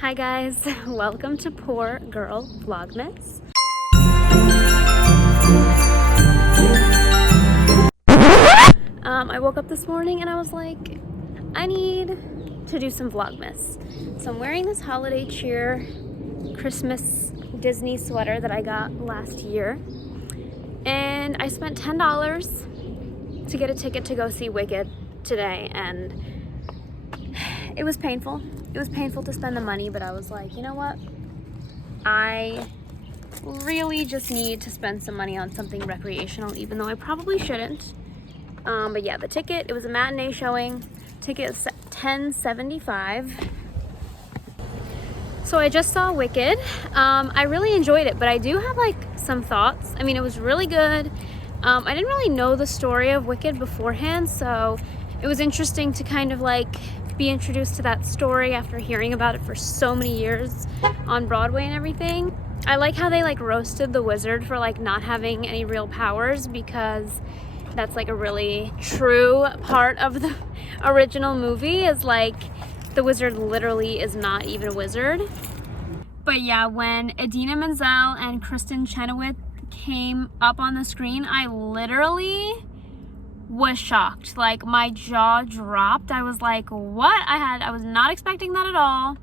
Hi guys, welcome to Poor Girl Vlogmas. I woke up this morning and I was like, I need to do some Vlogmas. So I'm wearing this holiday cheer Christmas Disney sweater that I got last year. And I spent $10 to get a ticket to go see Wicked today, and it was painful. It was painful to spend the money, but I was like, you know what? I really just need to spend some money on something recreational, even though I probably shouldn't. But yeah, the ticket, it was a matinee showing. Ticket is $10.75. So I just saw Wicked. I really enjoyed it, but I do have like some thoughts. I mean, it was really good. I didn't really know the story of Wicked beforehand, so it was interesting to kind of like be introduced to that story after hearing about it for so many years on Broadway and everything. I like how they like roasted the wizard for like not having any real powers, because that's like a really true part of the original movie, is like the wizard literally is not even a wizard. But yeah, when Idina Menzel and Kristen Chenoweth came up on the screen, I literally was shocked. Like, my jaw dropped. I was like, what? I was not expecting that at all.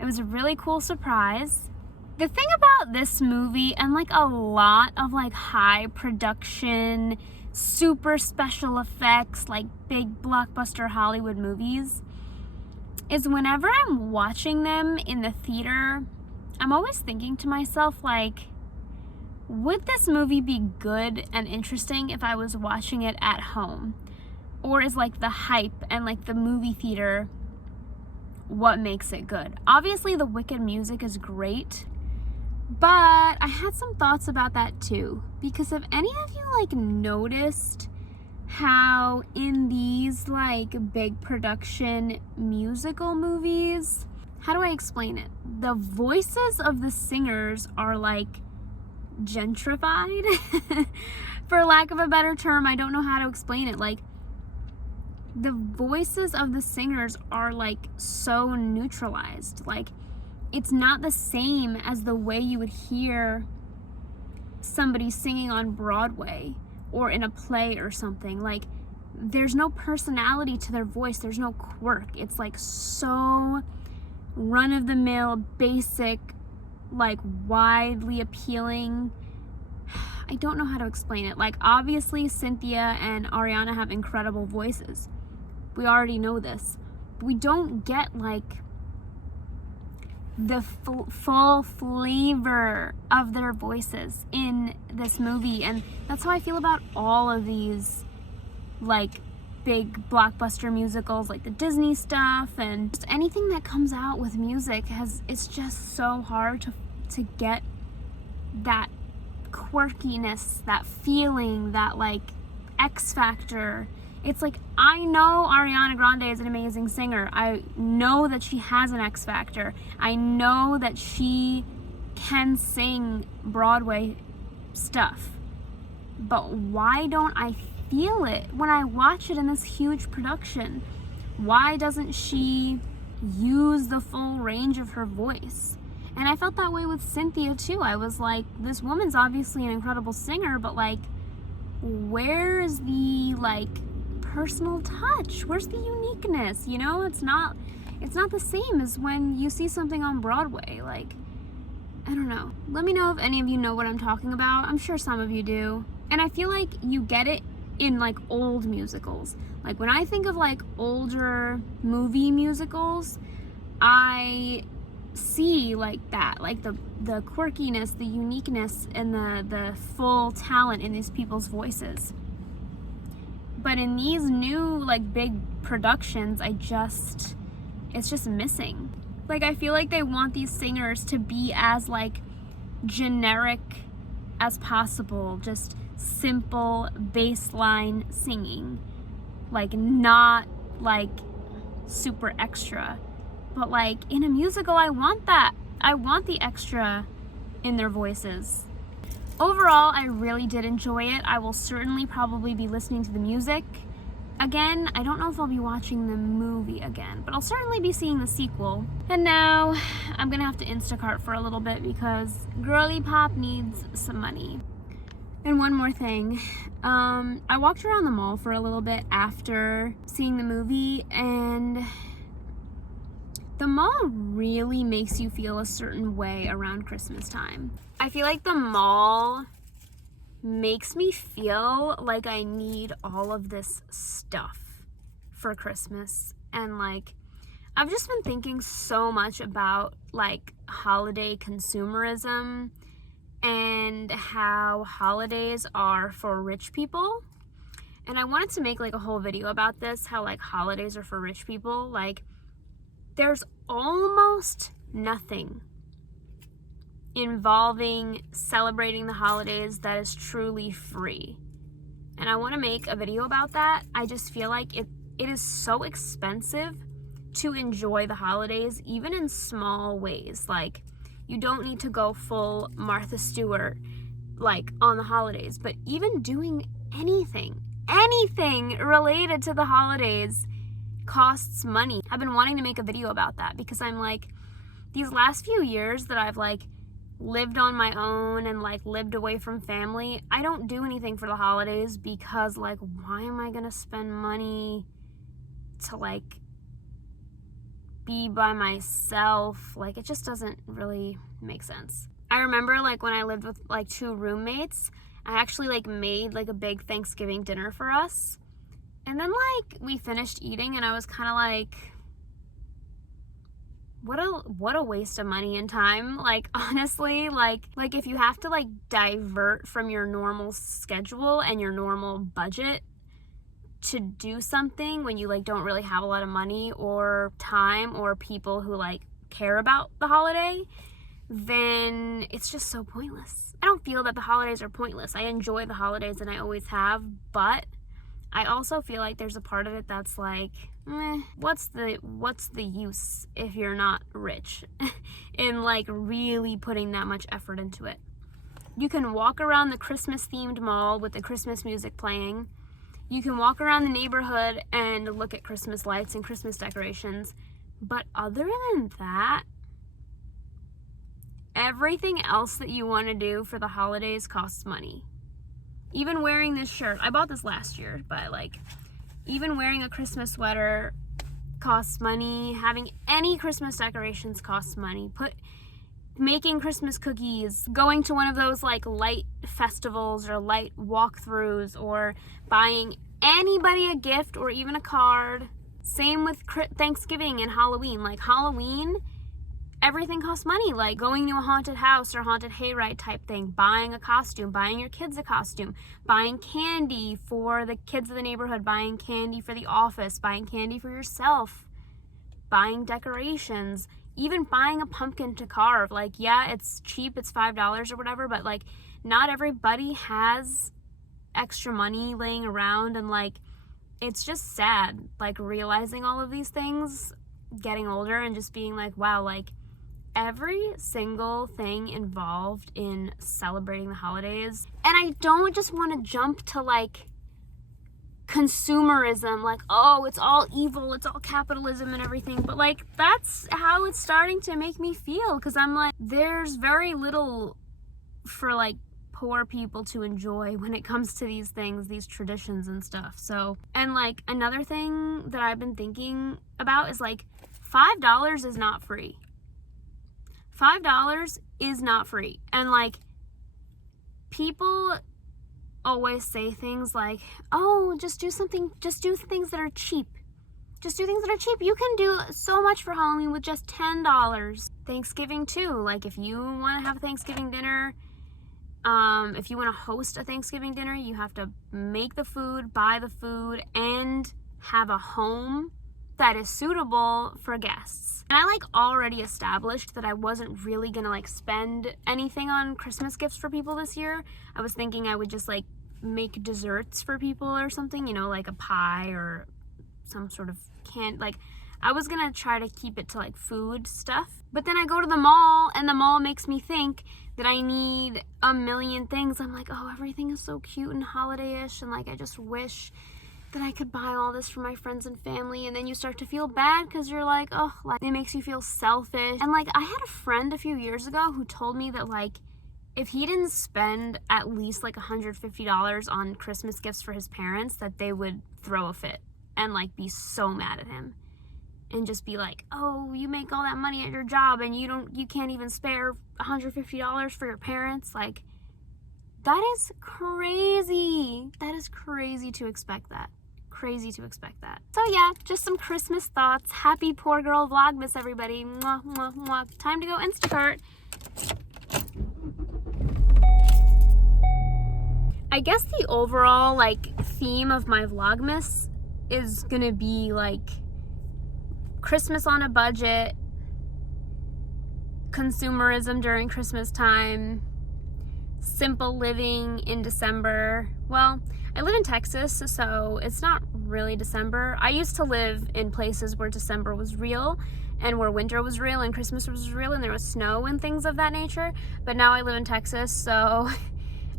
It was a really cool surprise. The thing about this movie, and like a lot of like high production, super special effects, like big blockbuster Hollywood movies, is whenever I'm watching them in the theater, I'm always thinking to myself, like, would this movie be good and interesting if I was watching it at home? Or is like the hype and like the movie theater what makes it good? Obviously the Wicked music is great, but I had some thoughts about that too. Because if any of you like noticed how in these like big production musical movies, how do I explain it? The voices of the singers are like gentrified, for lack of a better term. I don't know how to explain it. Like, the voices of the singers are like so neutralized. Like, it's not the same as the way you would hear somebody singing on Broadway or in a play or something. Like, there's no personality to their voice, there's no quirk. It's like so run-of-the-mill, basic, like widely appealing. I don't know how to explain it. Like, obviously Cynthia and Ariana have incredible voices. We already know this. But we don't get like the full flavor of their voices in this movie. And that's how I feel about all of these like big blockbuster musicals, like the Disney stuff, and just anything that comes out with music it's just so hard to get that quirkiness, that feeling, that like X factor. It's like, I know Ariana Grande is an amazing singer. I know that she has an X factor. I know that she can sing Broadway stuff. But why don't I feel it when I watch it in this huge production? Why doesn't she use the full range of her voice? And I felt that way with Cynthia too. I was like, this woman's obviously an incredible singer, but like, where's the like personal touch? Where's the uniqueness? You know, it's not the same as when you see something on Broadway. Like, I don't know. Let me know if any of you know what I'm talking about. I'm sure some of you do. And I feel like you get it in like old musicals. Like, when I think of like older movie musicals, I see like that, like the quirkiness, the uniqueness, and the full talent in these people's voices. But in these new like big productions, it's just missing. Like, I feel like they want these singers to be as like generic as possible, just simple baseline singing, like not like super extra. But like in a musical, I want that. I want the extra in their voices. Overall, I really did enjoy it. I will certainly probably be listening to the music again. I don't know if I'll be watching the movie again, but I'll certainly be seeing the sequel. And now I'm gonna have to Instacart for a little bit because girly pop needs some money. And one more thing, I walked around the mall for a little bit after seeing the movie, and the mall really makes you feel a certain way around Christmas time. I feel like the mall makes me feel like I need all of this stuff for Christmas. And like, I've just been thinking so much about like holiday consumerism and how holidays are for rich people. And I wanted to make like a whole video about this, how like holidays are for rich people. Like, there's almost nothing involving celebrating the holidays that is truly free. And I want to make a video about that. I just feel like it is so expensive to enjoy the holidays, even in small ways. Like, you don't need to go full Martha Stewart like on the holidays, but even doing anything related to the holidays costs money. I've been wanting to make a video about that because I'm like, these last few years that I've like lived on my own and like lived away from family, I don't do anything for the holidays because like, why am I gonna spend money to like be by myself? Like, it just doesn't really make sense. I remember like when I lived with like 2 roommates, I actually like made like a big Thanksgiving dinner for us. And then like we finished eating and I was kind of like, what a waste of money and time. Like, honestly, like if you have to like divert from your normal schedule and your normal budget to do something when you like don't really have a lot of money or time or people who like care about the holiday, then it's just so pointless. I don't feel that the holidays are pointless. I enjoy the holidays and I always have, but I also feel like there's a part of it that's like, what's the use if you're not rich in like really putting that much effort into it? You can walk around the Christmas themed mall with the Christmas music playing. You can walk around the neighborhood and look at Christmas lights and Christmas decorations. But other than that, everything else that you want to do for the holidays costs money. Even wearing this shirt, I bought this last year, but like, even wearing a Christmas sweater costs money. Having any Christmas decorations costs money. Making Christmas cookies, going to one of those like light festivals or light walkthroughs, or buying anybody a gift or even a card. Same with Thanksgiving and Halloween. Like, Halloween, everything costs money. Like going to a haunted house or haunted hayride type thing, buying a costume, buying your kids a costume, buying candy for the kids of the neighborhood, buying candy for the office, buying candy for yourself, buying decorations, even buying a pumpkin to carve. Like, yeah, it's cheap, it's $5 or whatever, but like, not everybody has extra money laying around, and like, it's just sad, like, realizing all of these things, getting older, and just being like, wow, like, every single thing involved in celebrating the holidays. And I don't just want to jump to like consumerism, like, oh, it's all evil, it's all capitalism and everything, but like, that's how it's starting to make me feel, because I'm like, there's very little for like poor people to enjoy when it comes to these things, these traditions and stuff. So, and like, another thing that I've been thinking about is like, $5 is not free. $5 is not free. And like, people always say things like, oh, just do things that are cheap. Just do things that are cheap. You can do so much for Halloween with just $10. Thanksgiving too. Like, if you want to have a Thanksgiving dinner, if you want to host a Thanksgiving dinner, you have to make the food, buy the food, and have a home that is suitable for guests. And I like already established that I wasn't really gonna like spend anything on Christmas gifts for people this year. I was thinking I would just like make desserts for people or something, you know, like a pie or some sort of like, I was gonna try to keep it to like food stuff. But then I go to the mall and the mall makes me think that I need a million things. I'm like, oh, everything is so cute and holiday-ish, and like, I just wish that I could buy all this for my friends and family, and then you start to feel bad because you're like, oh, like, it makes you feel selfish. And like, I had a friend a few years ago who told me that like, if he didn't spend at least like $150 on Christmas gifts for his parents, that they would throw a fit and like be so mad at him and just be like, oh, you make all that money at your job and you can't even spare $150 for your parents. Like, that is crazy. That is crazy to expect that. Crazy to expect that. So yeah, just some Christmas thoughts. Happy Poor Girl Vlogmas, everybody. Mwah, mwah, mwah. Time to go Instacart. I guess the overall like theme of my Vlogmas is gonna be like Christmas on a budget, consumerism during Christmas time, simple living in December. Well, I live in Texas, so it's not really December. I used to live in places where December was real and where winter was real and Christmas was real and there was snow and things of that nature. But now I live in Texas, so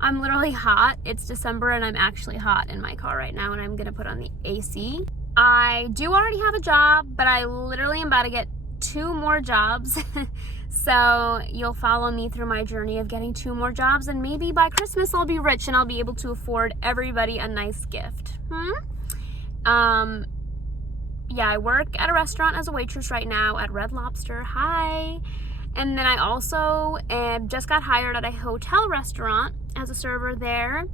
I'm literally hot. It's December and I'm actually hot in my car right now, and I'm gonna put on the AC. I do already have a job, but I literally am about to get 2 more jobs. So you'll follow me through my journey of getting 2 more jobs, and maybe by Christmas I'll be rich and I'll be able to afford everybody a nice gift. Yeah, I work at a restaurant as a waitress right now at Red Lobster. Hi. And then I also just got hired at a hotel restaurant as a server there.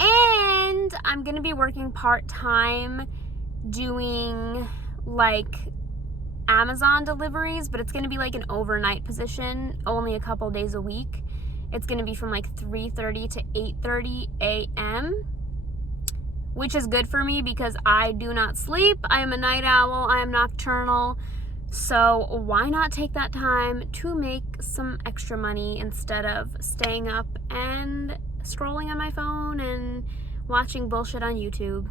And I'm gonna be working part-time doing like Amazon deliveries, but it's gonna be like an overnight position, only a couple days a week. It's gonna be from like 3:30 to 8:30 a.m., which is good for me because I do not sleep. I am a night owl. I am nocturnal. So why not take that time to make some extra money instead of staying up and scrolling on my phone and watching bullshit on YouTube.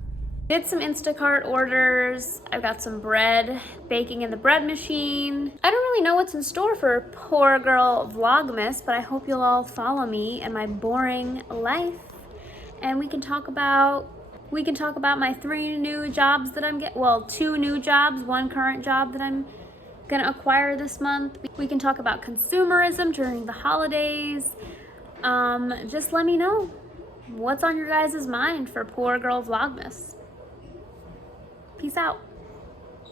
Did some Instacart orders. I've got some bread baking in the bread machine. I don't really know what's in store for Poor Girl Vlogmas, but I hope you'll all follow me and my boring life, and we can talk about my 3 new jobs that I'm getting. Well, 2 new jobs, 1 current job that I'm gonna acquire this month. We can talk about consumerism during the holidays. Just let me know what's on your guys' mind for Poor Girl Vlogmas. Peace out.